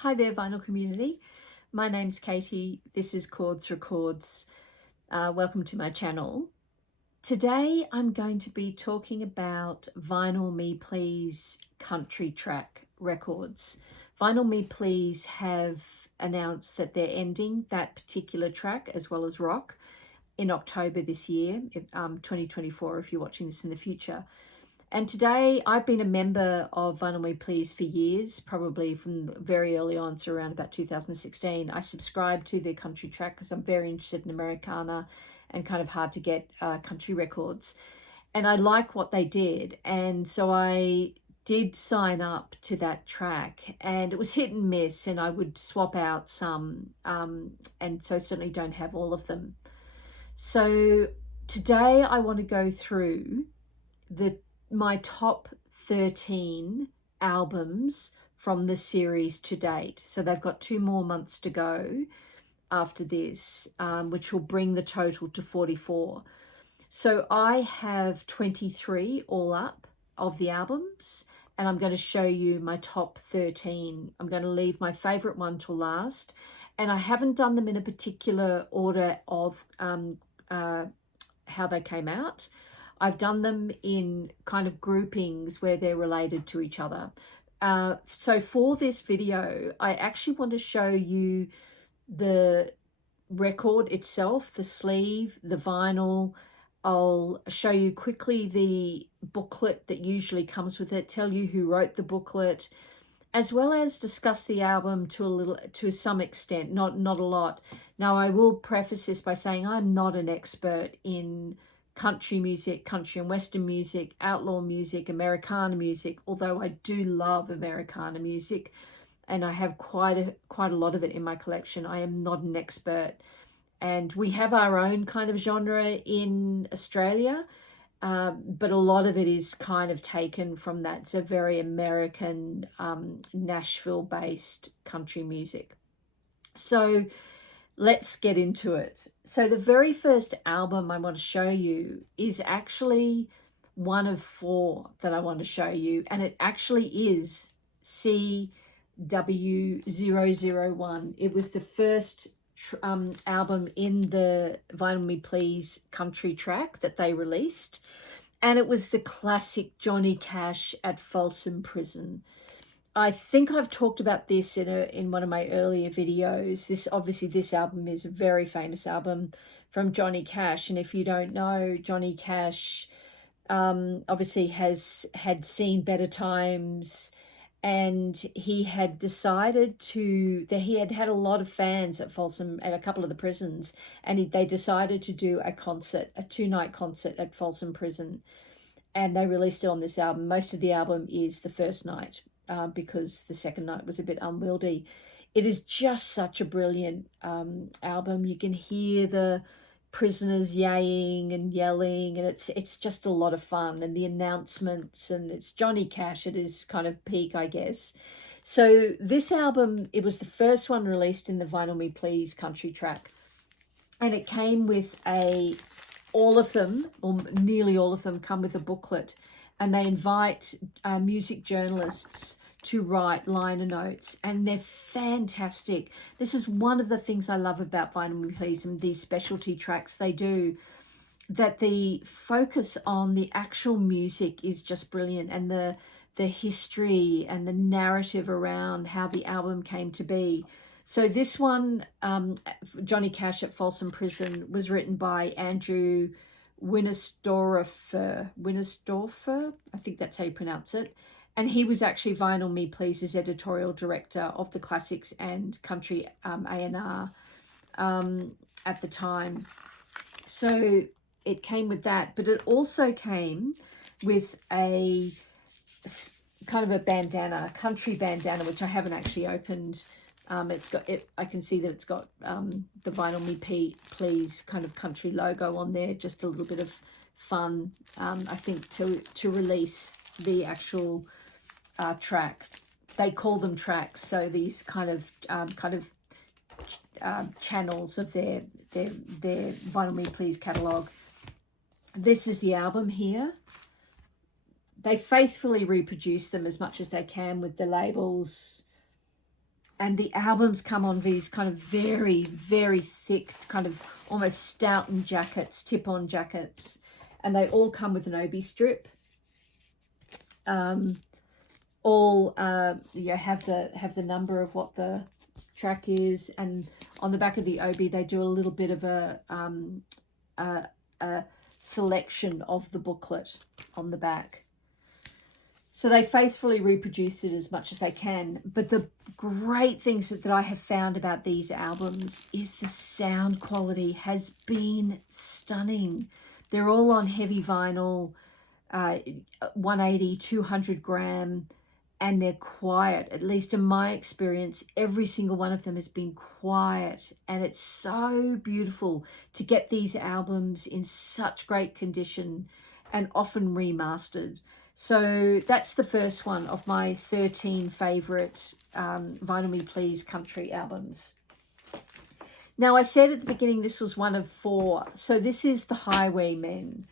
Hi there, vinyl community. My name's Katie. This is Chords Records. Welcome to my channel. Today I'm going to be talking about Vinyl Me Please country track records. Vinyl Me Please have announced that they're ending that particular track as well as rock in October this year, 2024 if you're watching this in the future. And today I've been a member of Vinyl Me Please for years, probably from very early on, so around about 2016. I subscribed to their country track because I'm very interested in Americana and kind of hard to get country records. And I like what they did. And so I did sign up to that track, and it was hit and miss, and I would swap out some, and so certainly don't have all of them. So today I want to go through my top 13 albums from the series to date. So they've got 2 more months to go after this, which will bring the total to 44. So I have 23 all up of the albums, and I'm going to show you my top 13. I'm going to leave my favorite one till last, and I haven't done them in a particular order of how they came out. I've done them in kind of groupings where they're related to each other. So for this video, I actually want to show you the record itself, the sleeve, the vinyl. I'll show you quickly the booklet that usually comes with it, tell you who wrote the booklet, as well as discuss the album to some extent, not a lot. Now, I will preface this by saying I'm not an expert in country music, country and western music, outlaw music, Americana music, although I do love Americana music and I have quite a lot of it in my collection. I am not an expert, and we have our own kind of genre in Australia, but a lot of it is kind of taken from that. It's a very American, Nashville-based country music. So let's get into it. So the very first album I want to show you is actually one of 4 that I want to show you, and it actually is CW001. It was the first album in the Vinyl Me Please country track that they released, and it was the classic Johnny Cash at Folsom Prison. I think I've talked about this in one of my earlier videos. This album is a very famous album from Johnny Cash, and if you don't know, Johnny Cash obviously had seen better times, and he had decided that he had a lot of fans at Folsom, at a couple of the prisons, and they decided to do a 2-night concert at Folsom Prison, and they released it on this album. Most of the album is the first night, because the second night was a bit unwieldy. It is just such a brilliant album. You can hear the prisoners yaying and yelling, and it's just a lot of fun, and the announcements, and it's Johnny Cash at his kind of peak, I guess. So this album, it was the first one released in the Vinyl Me Please country track, and it came with all of them, or nearly all of them, come with a booklet, and they invite music journalists to write liner notes, and they're fantastic. This is one of the things I love about Vinyl Me Please and these specialty tracks they do, that the focus on the actual music is just brilliant, and the history and the narrative around how the album came to be. So this one, Johnny Cash at Folsom Prison, was written by Andrew Winersdorfer, I think that's how you pronounce it. And he was actually Vinyl Me Please's editorial director of the classics and country A&R at the time. So it came with that, but it also came with a kind of a bandana, country bandana, which I haven't actually opened. It's got it. I can see that it's got the Vinyl Me Please kind of country logo on there. Just a little bit of fun, I think, to release the actual track. They call them tracks. So these kind of channels of their Vinyl Me Please catalog. This is the album here. They faithfully reproduce them as much as they can with the labels. And the albums come on these kind of very, very thick, kind of almost Stoughton jackets, tip-on jackets. And they all come with an obi strip. All have the number of what the track is, and on the back of the obi they do a little bit of a selection of the booklet on the back. So they faithfully reproduce it as much as they can. But the great things that I have found about these albums is the sound quality has been stunning. They're all on heavy vinyl, 180, 200 gram, and they're quiet. At least in my experience, every single one of them has been quiet. And it's so beautiful to get these albums in such great condition and often remastered. So that's the first one of my 13 favourite Vinyl Me Please country albums. Now, I said at the beginning this was one of 4. So this is The Highwaymen,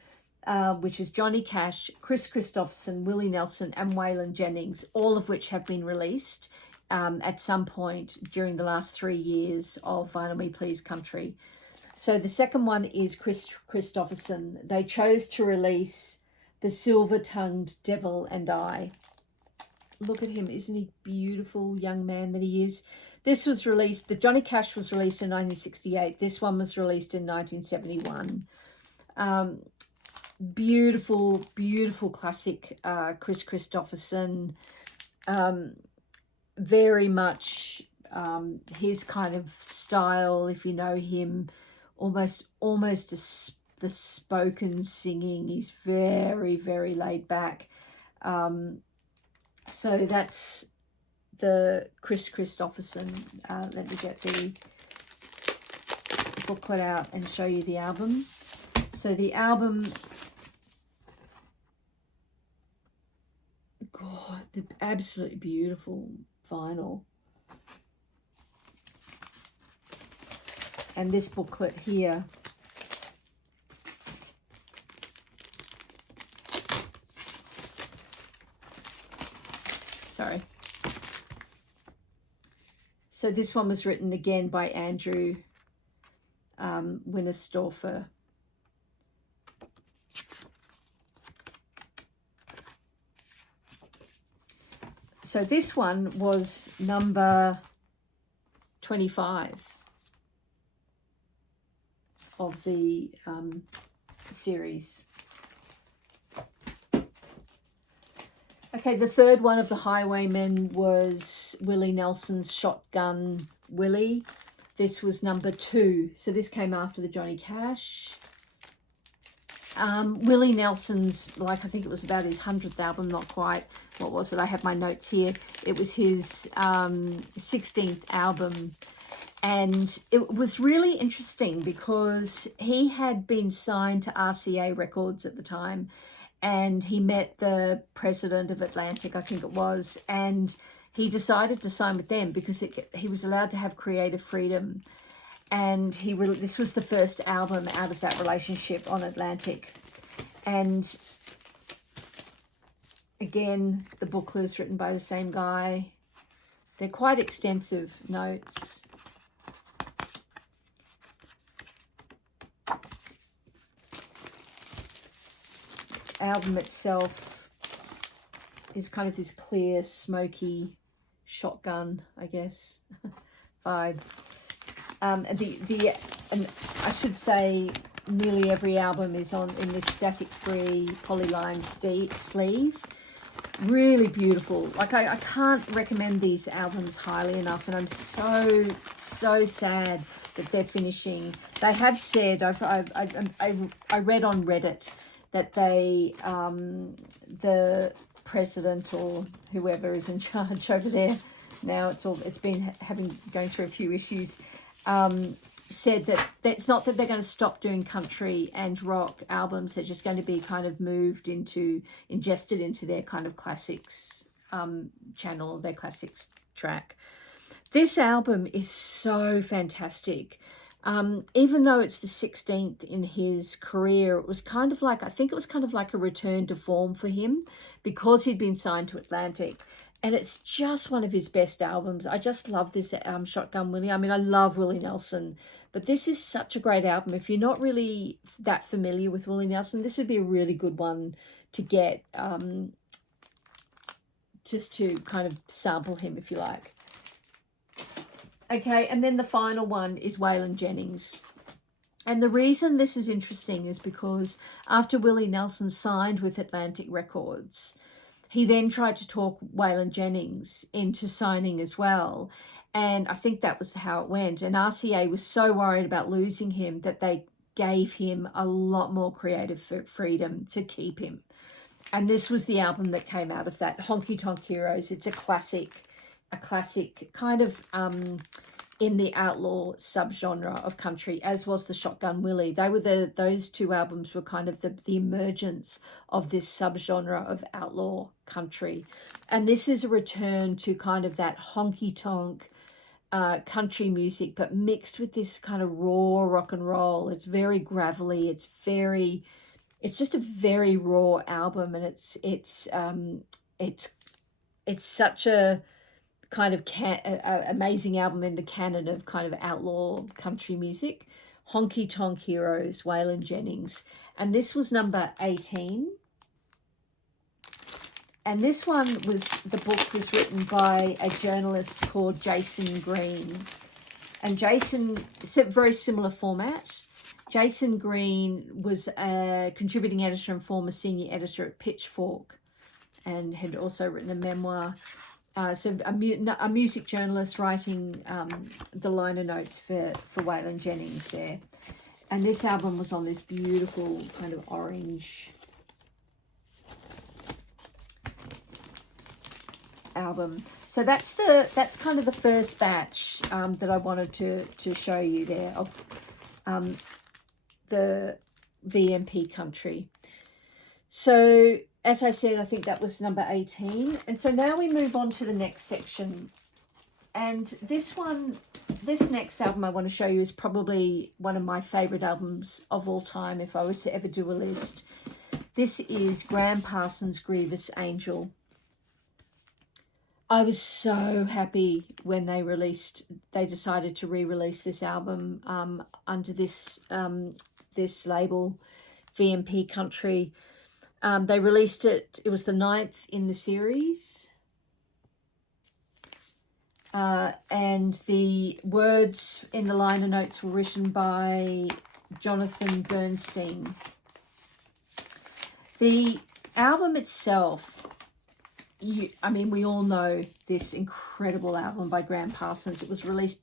which is Johnny Cash, Chris Christopherson, Willie Nelson, and Waylon Jennings, all of which have been released at some point during the last 3 years of Vinyl Me Please Country. So the second one is Chris Christopherson. They chose to release The Silver-Tongued Devil and I. Look at him. Isn't he beautiful young man that he is? This was released, the Johnny Cash was released in 1968. This one was released in 1971. Beautiful, beautiful classic Chris Christopherson. Very much his kind of style, if you know him, almost the spoken singing. He's very, very laid back. So that's the Chris Christopherson. Let me get the booklet out and show you the album. So the album, God, the absolutely beautiful vinyl. And this booklet here, sorry. So this one was written again by Andrew Winnerstorfer. So this one was number 25 of the series. Okay, the third one of the Highwaymen was Willie Nelson's Shotgun Willie. This was number 2. So this came after the Johnny Cash. Willie Nelson's, like, I think it was about his 100th album, not quite. What was it? I have my notes here. It was his 16th album. And it was really interesting because he had been signed to RCA Records at the time. And he met the president of Atlantic, I think it was, and he decided to sign with them because he was allowed to have creative freedom. And this was the first album out of that relationship on Atlantic. And again, the booklet is written by the same guy. They're quite extensive notes. Album itself is kind of this clear, smoky shotgun, I guess, vibe. And I should say nearly every album is in this static-free polyline sleeve. Really beautiful. Like I can't recommend these albums highly enough, and I'm so sad that they're finishing. They have said, I read on Reddit that they, the president or whoever is in charge over there now, it's been going through a few issues, said that it's not that they're going to stop doing country and rock albums. They're just going to be kind of ingested into their kind of classics channel, their classics track. This album is so fantastic. Even though it's the 16th in his career, it was kind of like, I think it was kind of like a return to form for him because he'd been signed to Atlantic. and it's just one of his best albums. I just love this Shotgun Willie. I mean, I love Willie Nelson, but this is such a great album. If you're not really that familiar with Willie Nelson, this would be a really good one to get, just to kind of sample him if you like. Okay, and then the final one is Waylon Jennings. And the reason this is interesting is because after Willie Nelson signed with Atlantic Records, he then tried to talk Waylon Jennings into signing as well. And I think that was how it went. And RCA was so worried about losing him that they gave him a lot more creative freedom to keep him. And this was the album that came out of that, Honky Tonk Heroes. It's a classic kind of in the outlaw subgenre of country, as was the Shotgun Willie. They were those two albums were kind of the emergence of this subgenre of outlaw country. And this is a return to kind of that honky tonk country music, but mixed with this kind of raw rock and roll. It's very gravelly. It's just a very raw album, and it's such a kind of amazing album in the canon of kind of outlaw country music. Honky Tonk Heroes, Waylon Jennings. And this was number 18. And this one the book was written by a journalist called Jason Green. And Jason, it's a very similar format. Jason Green was a contributing editor and former senior editor at Pitchfork, and had also written a memoir. So a music journalist writing the liner notes for Waylon Jennings there. And this album was on this beautiful kind of orange album. So that's kind of the first batch that I wanted to show you there of the VMP Country. So as I said, I think that was number 18. And so now we move on to the next section. And this next album I want to show you is probably one of my favorite albums of all time if I were to ever do a list. This is Graham Parsons' Grievous Angel. I was so happy when they decided to re-release this album under this label, VMP Country. They released it was the 9th in the series. And the words in the liner notes were written by Jonathan Bernstein. The album itself, we all know this incredible album by Graham Parsons. It was released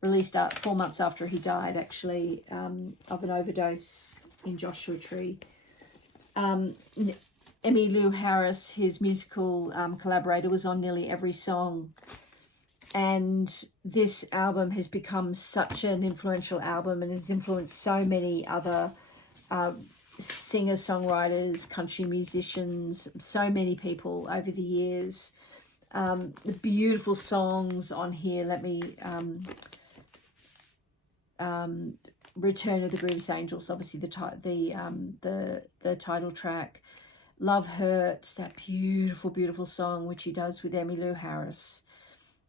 4 months after he died, actually, of an overdose in Joshua Tree. Emmylou Harris, his musical collaborator, was on nearly every song. And this album has become such an influential album and has influenced so many other singer-songwriters, country musicians, so many people over the years. The beautiful songs on here, let me... Return of the Grievous Angels, obviously the title track. Love Hurts, that beautiful, beautiful song which he does with Emmylou Harris.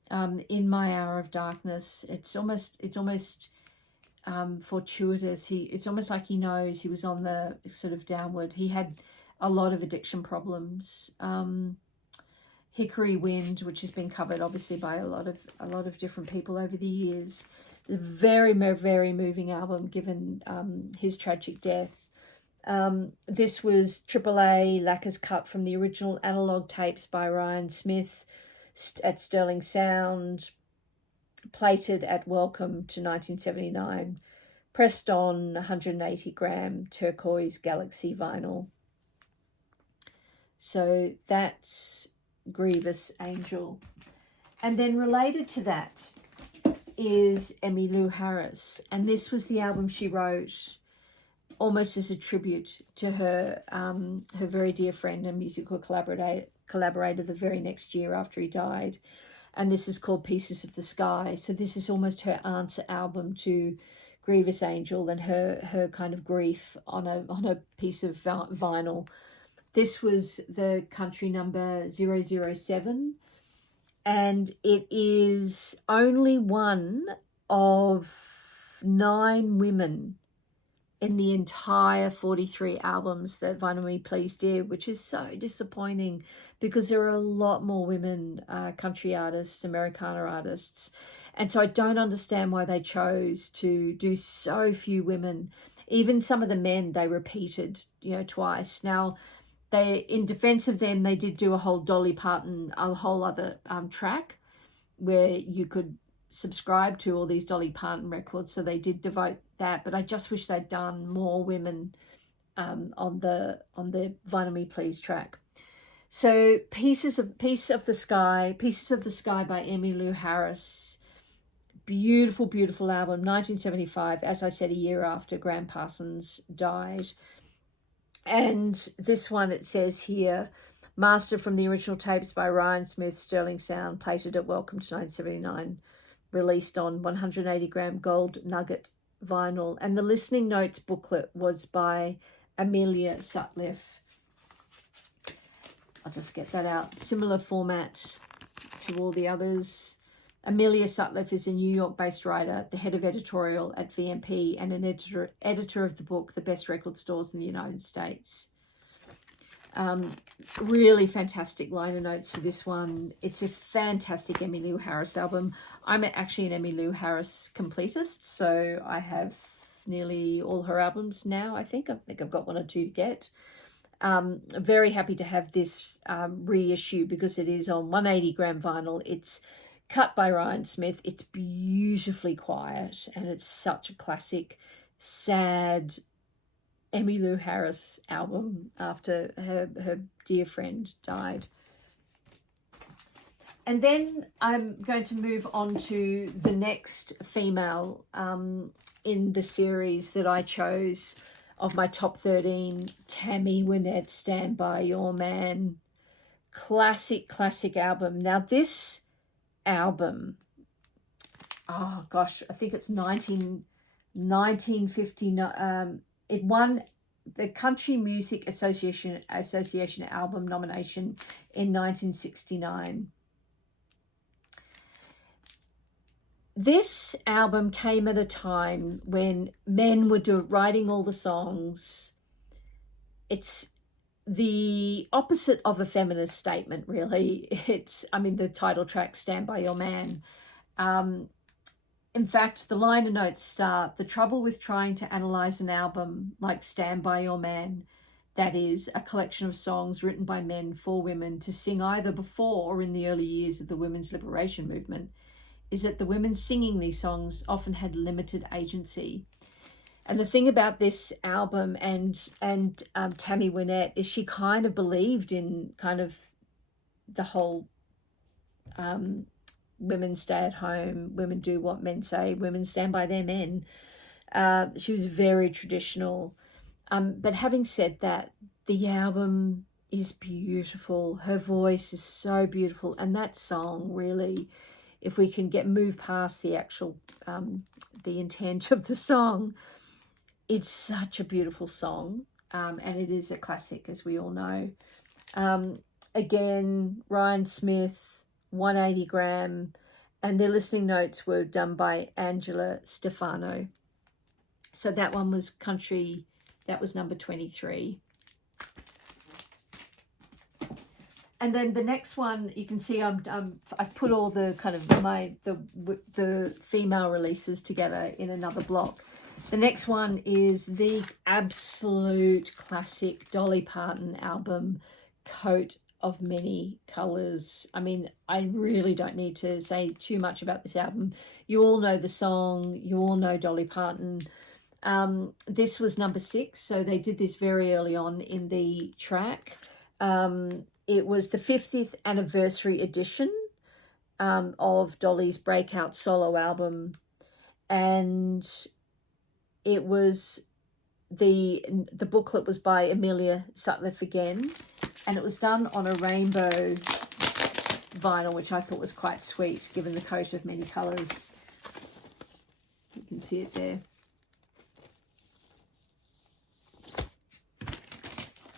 In My Hour of Darkness, it's almost fortuitous. It's almost like he knows he was on the sort of downward. He had a lot of addiction problems. Hickory Wind, which has been covered obviously by a lot of different people over the years. Very, very moving album given his tragic death. This was AAA lacquers cut from the original analog tapes by Ryan Smith at Sterling Sound, plated at Welcome to 1979, pressed on 180 gram turquoise Galaxy vinyl. So that's Grievous Angel. And then related to that is Emmylou Harris, and this was the album she wrote almost as a tribute to her her very dear friend and musical collaborator the very next year after he died, and this is called Pieces of the Sky. So this is almost her answer album to Grievous Angel and her kind of grief on a piece of vinyl. This was the country number 007. and it is only one of 9 women in the entire 43 albums that Vinyl Me Please did, which is so disappointing because there are a lot more women country artists, Americana artists. And so I don't understand why they chose to do so few women. Even some of the men they repeated, twice. Now, they, in defense of them, they did do a whole Dolly Parton, a whole other track where you could subscribe to all these Dolly Parton records, so they did devote that. But I just wish they'd done more women on the Vinyl Me Please track. So Pieces of the Sky by Emmylou Harris. Beautiful, beautiful album, 1975, as I said, a year after Graham Parsons died. And this one, it says here, mastered from the original tapes by Ryan Smith, Sterling Sound, plated at Welcome to 1979, released on 180-gram gold nugget vinyl. And the listening notes booklet was by Amelia Sutcliffe. I'll just get that out. Similar format to all the others. Amelia Sutcliffe is a New York-based writer, the head of editorial at VMP, and an editor of the book, The Best Record Stores in the United States. Really fantastic liner notes for this one. It's a fantastic Emmylou Harris album. I'm actually an Emmylou Harris completist, so I have nearly all her albums now, I think. I've got 1 or 2 to get. Very happy to have this reissue because it is on 180-gram vinyl. It's cut by Ryan Smith. It's beautifully quiet, and it's such a classic, sad Emmylou Harris album after her dear friend died. And then I'm going to move on to the next female in the series that I chose of my top 13, Tammy Wynette, Stand By Your Man. Classic album. Now this album, oh gosh, I think it's 1959. It won the Country Music Association album nomination in 1969. This album came at a time when men were writing all the songs. It's the opposite of a feminist statement, really. The title track, Stand By Your Man. In fact, the liner notes start, the trouble with trying to analyze an album like Stand By Your Man, that is, a collection of songs written by men for women to sing either before or in the early years of the women's liberation movement, is that the women singing these songs often had limited agency. And the thing about this album and Tammy Wynette is she kind of believed in kind of the whole women stay at home, women do what men say, women stand by their men. She was very traditional. But having said that, the album is beautiful. Her voice is so beautiful. And that song really, if we can move past the actual, the intent of the song, it's such a beautiful song. And it is a classic, as we all know. Again, Ryan Smith, 180-gram, and the listening notes were done by Angela Stefano. So that one was country, that was number 23. And then the next one, you can see I've put all the kind of the female releases together in another block. The next one is the absolute classic Dolly Parton album, Coat of Many Colors. I mean, I really don't need to say too much about this album. You all know the song, you all know Dolly Parton. This was number 6, so they did this very early on in the track. It was the 50th anniversary edition of Dolly's breakout solo album, and it was the booklet was by Amelia Sutcliffe again, and it was done on a rainbow vinyl, which I thought was quite sweet, given the coat of many colours. You can see it there.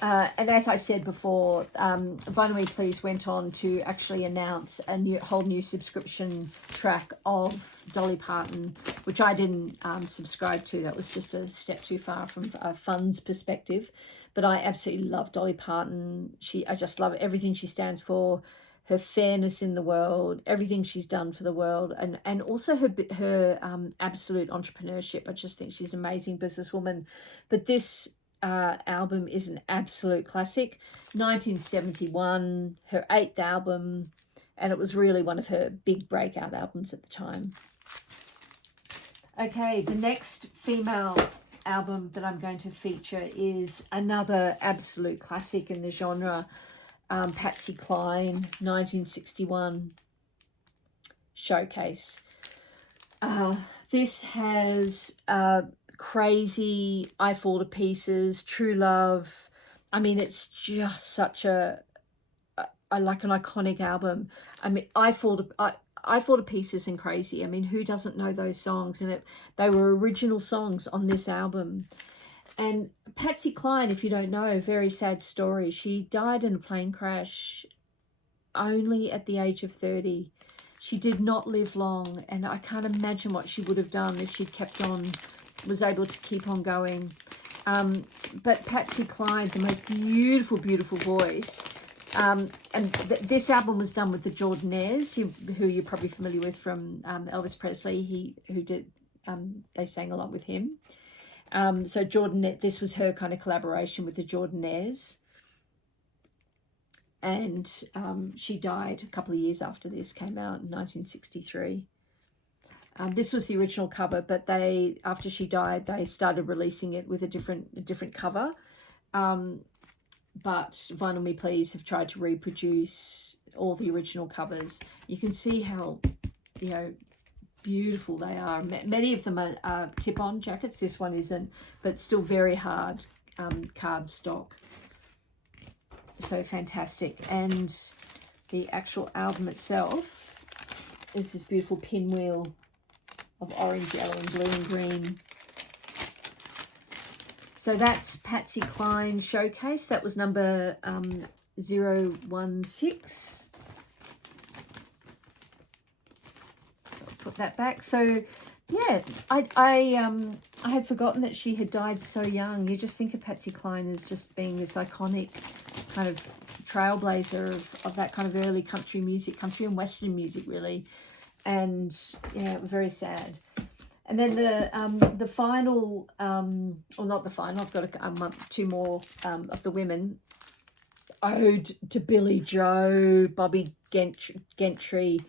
And as I said before, Vinyl Please went on to actually announce a whole new subscription track of Dolly Parton, which I didn't subscribe to. That was just a step too far from a funds perspective. But I absolutely love Dolly Parton. I just love everything she stands for, her fairness in the world, everything she's done for the world, and also her absolute entrepreneurship. I just think she's an amazing businesswoman. But this album is an absolute classic. 1971, her 8th album, and it was really one of her big breakout albums at the time. Okay, the next female album that I'm going to feature is another absolute classic in the genre. Patsy Cline, 1961 Showcase. This has Crazy, I Fall to Pieces, True Love. I mean, it's just such a like an iconic album. I mean, I Fall to Pieces and Crazy. I mean, who doesn't know those songs? And they were original songs on this album. And Patsy Cline, if you don't know, very sad story. She died in a plane crash only at the age of 30. She did not live long, and I can't imagine what she would have done if she'd kept on, was able to keep on going. But Patsy Cline, the most beautiful, beautiful voice. And this album was done with the Jordanaires, who you're probably familiar with from Elvis Presley. They sang a lot with him. So this was her kind of collaboration with the Jordanaires. And she died a couple of years after this came out in 1963. This was the original cover, but after she died, they started releasing it with a different cover. But Vinyl Me Please have tried to reproduce all the original covers. You can see how, beautiful they are. Many of them are tip-on jackets. This one isn't, but still very hard cardstock. So fantastic. And the actual album itself is this beautiful pinwheel of orange, yellow, and blue and green. So that's Patsy Cline Showcase. That was number 016. Put that back. So yeah, I had forgotten that she had died so young. You just think of Patsy Cline as just being this iconic kind of trailblazer of that kind of early country music, country and western music really. And yeah, very sad. And then the final, or not the final, I've got two more of the women. Ode to Billie Joe, Bobby Gentry.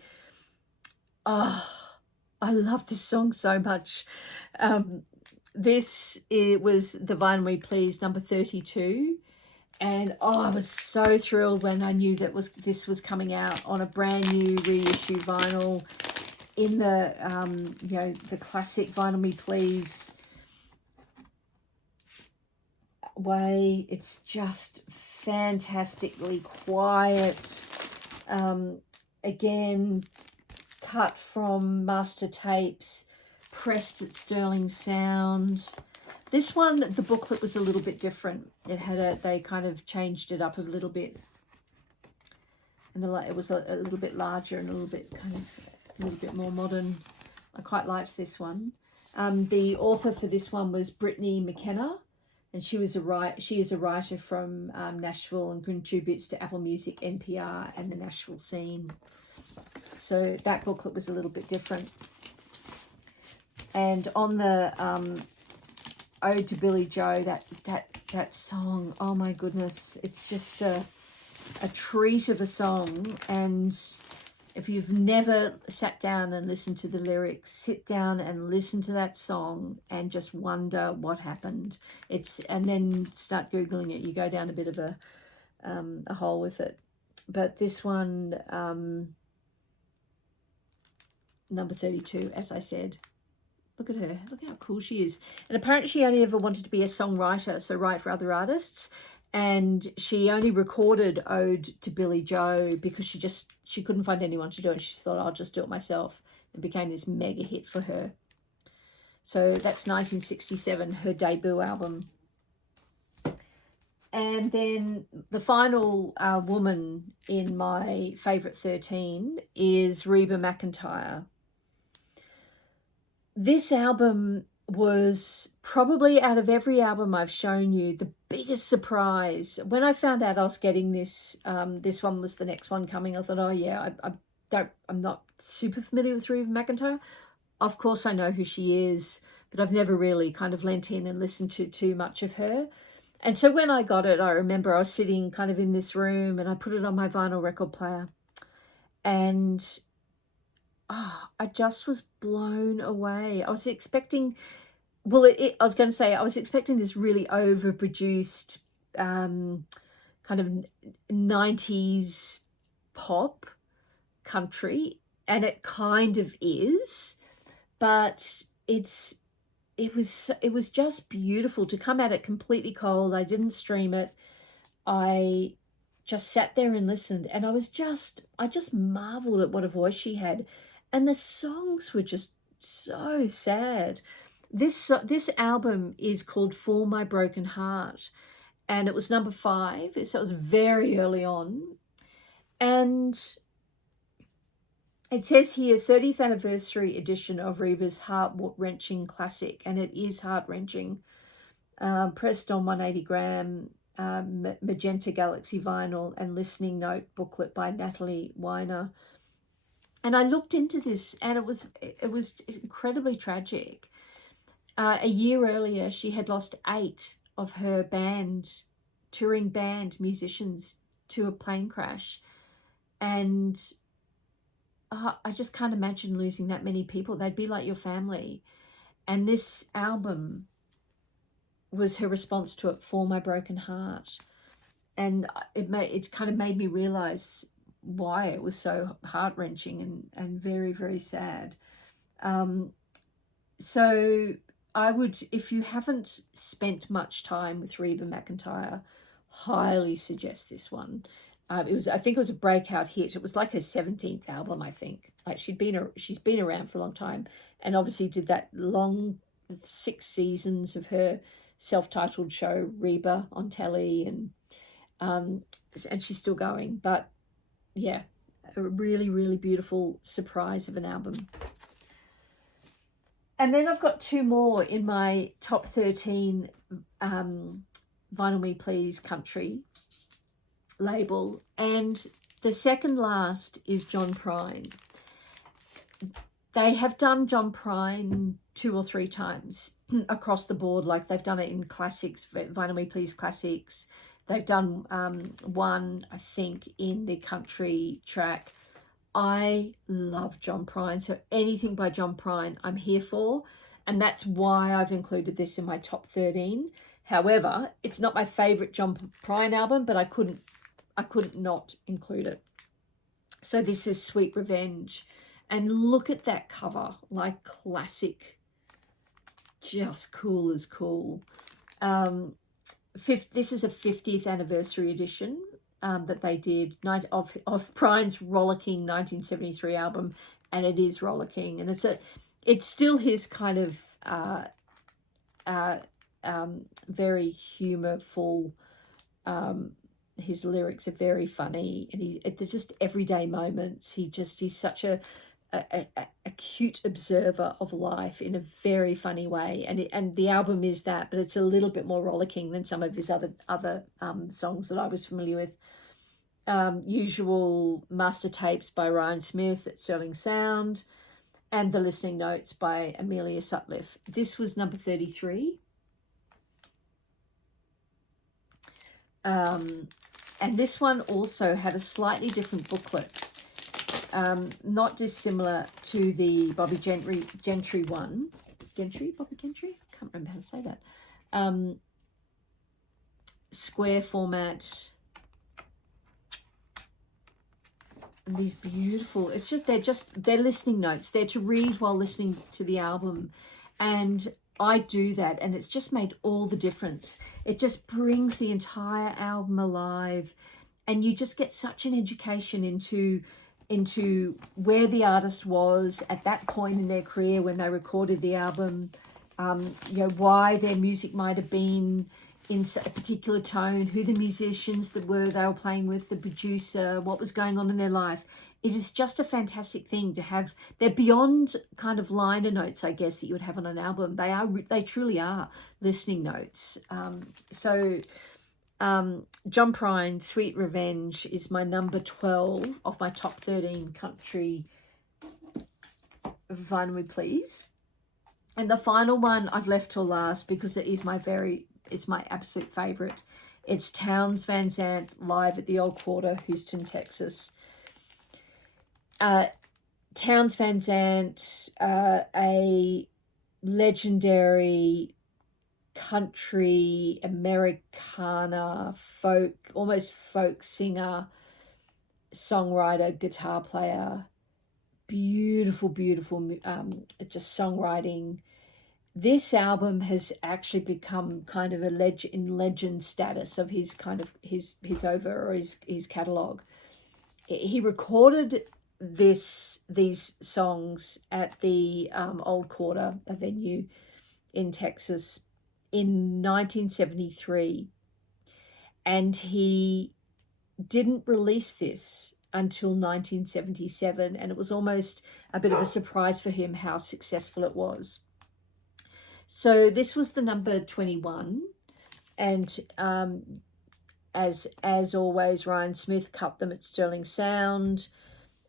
Oh, I love this song so much. It was the Vinyl Me Please number 32. And I was so thrilled when I knew that this was coming out on a brand new reissue vinyl in the the classic Vinyl Me Please way. It's just fantastically quiet. Again, cut from master tapes, pressed at Sterling Sound. This one, the booklet was a little bit different. They kind of changed it up a little bit, and it was a little bit larger and a little bit more modern. I quite liked this one. The author for this one was Brittany McKenna, and she is a writer from Nashville and contributes to Apple Music, NPR, and the Nashville scene. So that booklet was a little bit different. And on the Ode to Billie Joe, that song, oh my goodness, it's just a treat of a song. And if you've never sat down and listened to the lyrics, sit down and listen to that song and just wonder what happened. And then start Googling it. You go down a bit of a hole with it. But this one, number 32, as I said. Look at her. Look how cool she is. And apparently she only ever wanted to be a songwriter, so write for other artists. And she only recorded Ode to Billie Joe because she couldn't find anyone to do it. She thought, I'll just do it myself. It became this mega hit for her. So that's 1967, her debut album. And then the final woman in my favourite 13 is Reba McEntire. This album was probably, out of every album I've shown you, the biggest surprise. When I found out I was getting this, this one was the next one coming, I thought, oh yeah, I'm not super familiar with Reba McEntire. Of course I know who she is, but I've never really kind of leant in and listened to too much of her. And so when I got it, I remember I was sitting kind of in this room and I put it on my vinyl record player, and I just was blown away. I was expecting, well, I was going to say, I was expecting this really overproduced kind of 90s pop country, and it kind of is, but it was just beautiful to come at it completely cold. I didn't stream it. I just sat there and listened, and I just marveled at what a voice she had. And the songs were just so sad. This album is called For My Broken Heart, and it was number 5, so it was very early on. And it says here, 30th anniversary edition of Reba's heart-wrenching classic, and it is heart-wrenching. Pressed on 180 gram magenta galaxy vinyl and listening note booklet by Natalie Weiner. And I looked into this, and it was incredibly tragic. A year earlier, she had lost 8 of her touring band musicians to a plane crash, and I just can't imagine losing that many people. They'd be like your family. And this album was her response to it, For My Broken Heart. And it kind of made me realize why it was so heart-wrenching and very, very sad. So I would, if you haven't spent much time with Reba McEntire, highly suggest this one. I think it was a breakout hit. It was like her 17th album, I think. Like she's been around for a long time, and obviously did that long 6 seasons of her self-titled show Reba on telly, and she's still going. But yeah, a really, really beautiful surprise of an album. And then I've got 2 more in my top 13 Vinyl Me Please Country label, and the second last is John Prine. They have done John Prine 2 or 3 times across the board. Like they've done it in classics, Vinyl Me Please classics. They've done one, I think, in the country track. I love John Prine, so anything by John Prine I'm here for, and that's why I've included this in my top 13. However, it's not my favorite John Prine album, but I couldn't not include it. So this is Sweet Revenge, and look at that cover, like classic, just cool as cool. This is a 50th anniversary edition that they did of Prine's rollicking 1973 album, and it is rollicking, and it's still his kind of very humorful. His lyrics are very funny, and they're just everyday moments. He's such a cute observer of life in a very funny way, and the album is that, but it's a little bit more rollicking than some of his other songs that I was familiar with. Usual master tapes by Ryan Smith at Sterling Sound, and the listening notes by Amelia Sutcliffe. This was number 33. And this one also had a slightly different booklet, not dissimilar to the Bobby Gentry one. Bobby Gentry? I can't remember how to say that. Square format. And these beautiful, they're listening notes. They're to read while listening to the album. And I do that, and it's just made all the difference. It just brings the entire album alive, and you just get such an education into where the artist was at that point in their career when they recorded the album, why their music might have been in a particular tone, who the musicians that were they were playing with, the producer, what was going on in their life. It is just a fantastic thing to have. They're beyond kind of liner notes, I guess, that you would have on an album. They truly are listening notes. John Prine, Sweet Revenge, is my number 12 of my top 13 country vinyl please. And the final one I've left till last because it's my absolute favorite. It's Townes Van Zandt live at the Old Quarter, Houston, Texas. Townes Van Zandt, a legendary country Americana almost folk singer, songwriter, guitar player, beautiful just songwriting. This album has actually become kind of legend status of his catalog. He recorded these songs at the Old Quarter, a venue in Texas, in 1973, and he didn't release this until 1977, and it was almost a bit of a surprise for him how successful it was. So this was the number 21, and as always, Ryan Smith cut them at Sterling Sound,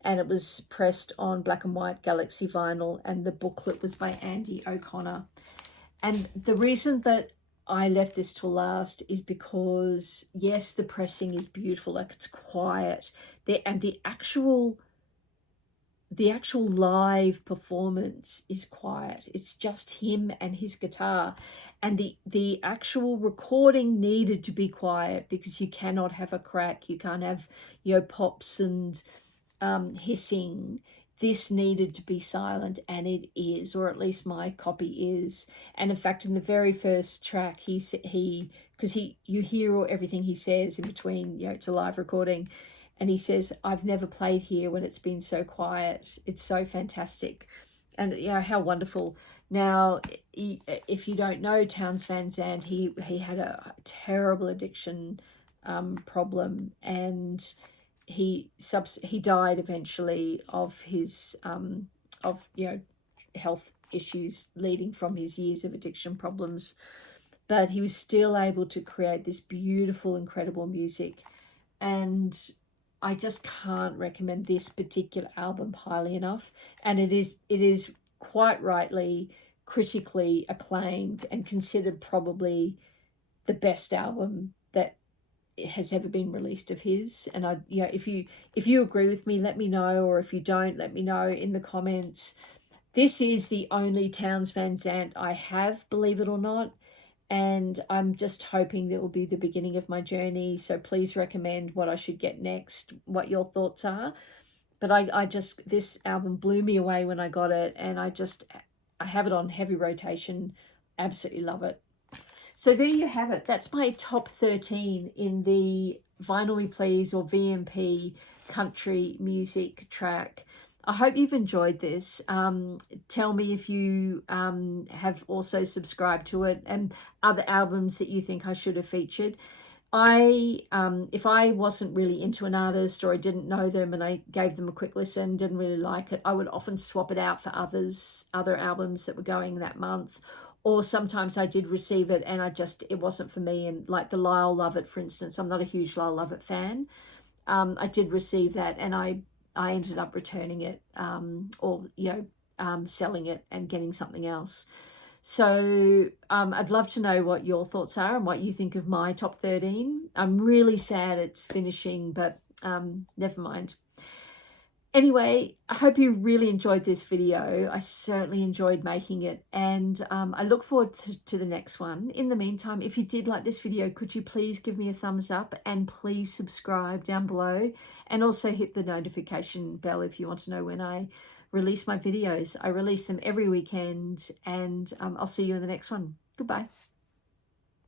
and it was pressed on black and white Galaxy vinyl, and the booklet was by Andy O'Connor. And the reason that I left this till last is because, yes, the pressing is beautiful, like it's quiet, and the actual live performance is quiet. It's just him and his guitar, and the actual recording needed to be quiet because you cannot have a crack, you can't have pops and hissing. This needed to be silent, and it is, or at least my copy is. And in fact, in the very first track, you hear everything he says in between. It's a live recording, and he says, "I've never played here when it's been so quiet." It's so fantastic, and how wonderful. Now, if you don't know Townes Van Zandt, he had a terrible addiction problem, and he died eventually of his health issues leading from his years of addiction problems, but he was still able to create this beautiful, incredible music. And I just can't recommend this particular album highly enough. And it is quite rightly critically acclaimed and considered probably the best album that has ever been released of his. And if you agree with me, let me know, or if you don't, let me know in the comments. This is the only Townes Van Zandt I have, believe it or not, and I'm just hoping that will be the beginning of my journey. So please recommend what I should get next, what your thoughts are. But this album blew me away when I got it, and I have it on heavy rotation. Absolutely love it. So there you have it. That's my top 13 in the Vinyl Me Please or VMP Country music track. I hope you've enjoyed this. Tell me if you have also subscribed to it and other albums that you think I should have featured. If I wasn't really into an artist or I didn't know them and I gave them a quick listen, didn't really like it, I would often swap it out for other albums that were going that month. Or sometimes I did receive it and it wasn't for me. And like the Lyle Lovett, for instance, I'm not a huge Lyle Lovett fan. I did receive that and I ended up returning it or selling it and getting something else. So I'd love to know what your thoughts are and what you think of my top 13. I'm really sad it's finishing, but never mind. Anyway, I hope you really enjoyed this video. I certainly enjoyed making it, and I look forward to the next one. In the meantime, if you did like this video, could you please give me a thumbs up and please subscribe down below, and also hit the notification bell if you want to know when I release my videos. I release them every weekend, and I'll see you in the next one. Goodbye.